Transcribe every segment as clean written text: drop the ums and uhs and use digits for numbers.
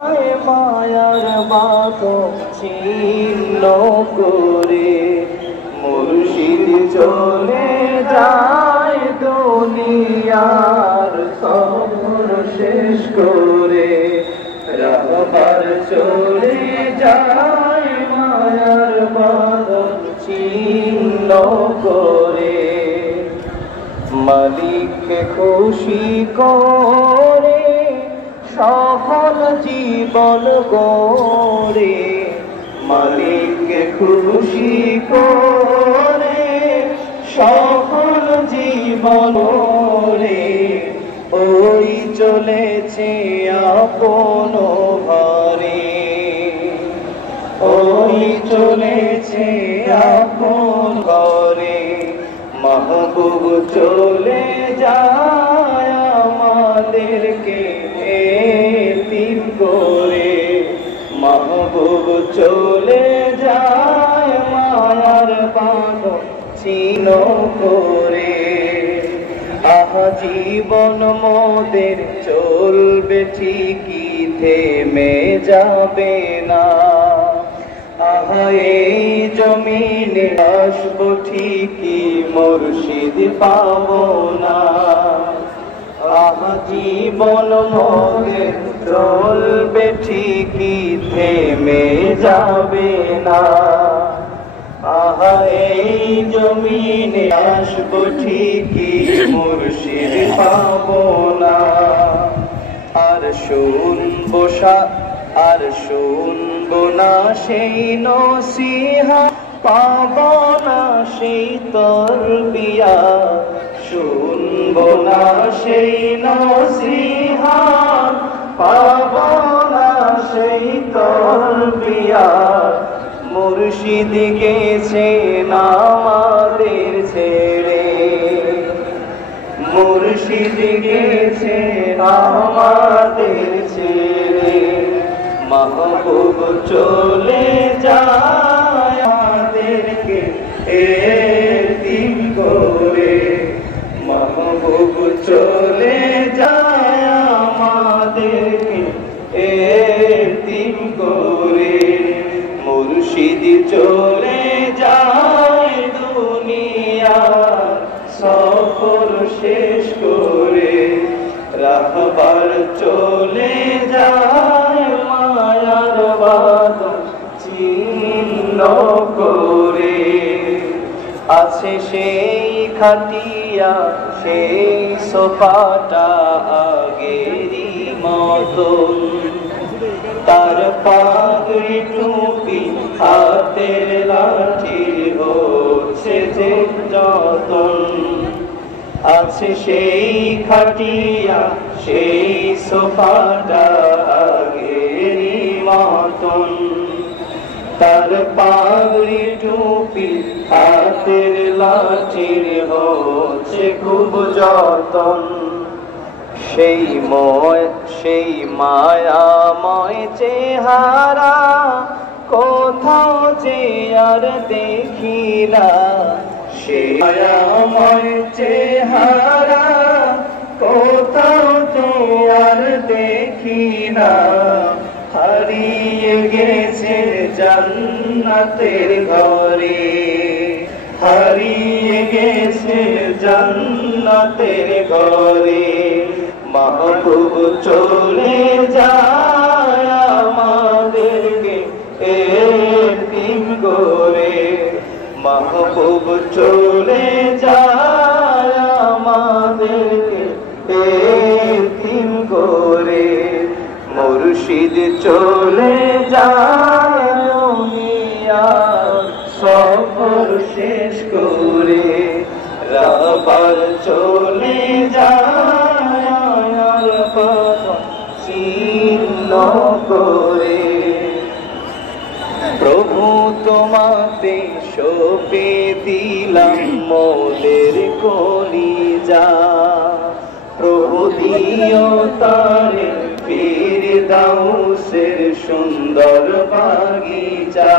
মায়ার বাঁধন ছিন্ন করে মুর্শিদ চলে যায় দুনিয়ার সফর শেষ করে। রাহবার চলে যায় মায়ার বাঁধন ছিন্ন করে, মালিককে খুশি করে সফল জীবন গড়ে। মালিককে খুশি করে সফল জীবন গড়ে। ওই চলেছে আপন ঘরে, ওই চলেছে আপন ঘরে। মাহবুব চলে যায় আমাদেরকে এতিম করে। মাহবুব চলে যায় মায়ার বাঁধন ছিন্ন করে। আহা জীবন মোদের চলবে ঠিকই, থেমে যাবে না। আহা এই জমিনে আসবো ঠিকই, মুর্শিদ পাবো না। আহা জীবন মোদের চলবে ঠিকই, থেমে যাবে না। আহা এই জমিনে আসবো ঠিকই, মুর্শিদ পাবো না। আর শুনবো আর শুনবো না সেই নসিহত, পাবো না সেই তরবিয়া। শুনবো না সেই নসিহত, পাবো না সেই তরবিয়া। মুর্শিদ গেছেন আমাদের ছেড়ে, মুর্শিদ গেছেন আমাদের ছেড়ে। মাহবুব চলে যায় আমাদেরকে এতিম করে। মাহবুব চলে যায় আমাদেরকে এতিম করে। মুর্শিদ চলে যায় দুনিয়া সফর শেষ করে। রাহবার চলে যায় মায়ার বাঁধন ছিন্ন করে। আছে সেই খাটিয়া সেই সোফাটা আগেরই মতন, তার পাগড়ি টুপি হাতের লাঠি হচ্ছে যে যতন। আছে সেই খাটিয়া সেই সোফাটা আগেরই মতন, তার পাগড়ি টুপি হাতের লাঠির হচ্ছে খুব যতন। সেই মায়াময় চেহারা কোথাও যে আর দেখি না। সেই মায়াময় চেহারা কোথাও যে আর দেখি না। হারিয়ে গেছে জান্নাতের ঘরে, হারিয়ে গেছে জান্নাতের ঘরে। মাহবুব চলে যায় আমাদেরকে এতিম করে। মাহবুব চলে যায় আমাদেরকে এতিম করে। মুর্শিদ চলে যায় দুনিয়ার সফর শেষ করে। রাহবার চলে যায় মায়ার বাঁধন ছিন্ন করে। প্রভু তোমাতে সঁপে দিলাম মোদের কলিজা। প্রভু দিও তারে ফিরদাউসের সুন্দর বাগিচা।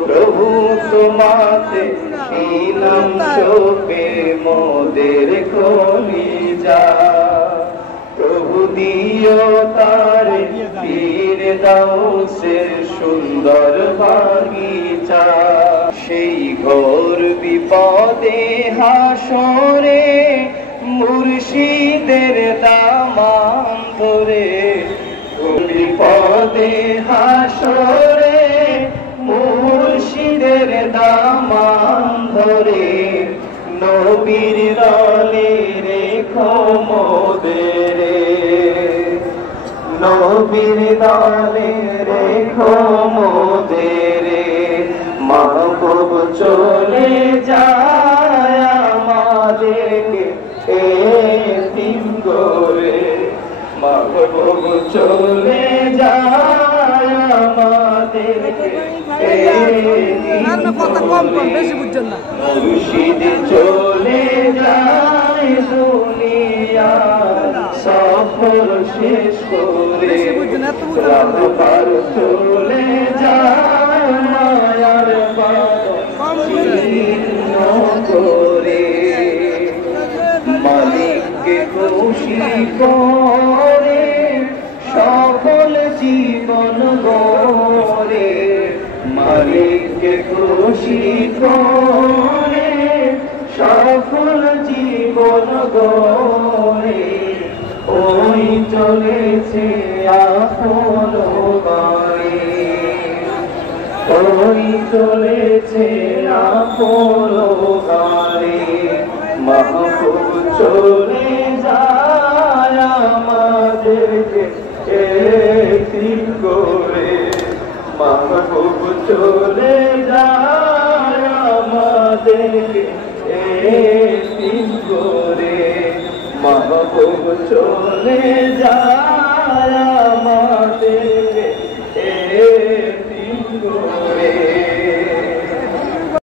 প্রভু তোমাতে দিলাম সঁপে মোদের কলিজা। প্রভু দিও তারে ফেরদাউসের সুন্দর বাগিচা। সেই ঘোর বিপদে হাসরে মুর্শিদের দামান ধরে, বিপদে হাসরে মুর্শিদের দামান ধরে, নবীর দলে রেখো মোদের, নবীর দলে রেখো মোদের। মাহবুব চলে যায় আমাদেরকে এতিম করে, মাহবুব চলে যায় আমাদেরকে এতিম করে। মুর্শিদ চলে যায় দুনিয়া সফর শেষ করে, রাতবার চলে যায় মায়ার বাঁধন ছিন্ন করে। মালিককে খুশি করে সফল জীবন গড়ে, মালিককে খুশি করে সফল জীবন গড়ে। ওই চলেছে আপন বাড়ি, ওই চলেছে আপন বাড়ি। মাহবুব চলে যায় আমাদেরকে এতিম করে, মাহবুব চলে যায় আমাদেরকে এতিম করে, মাহবুব চলে যায়।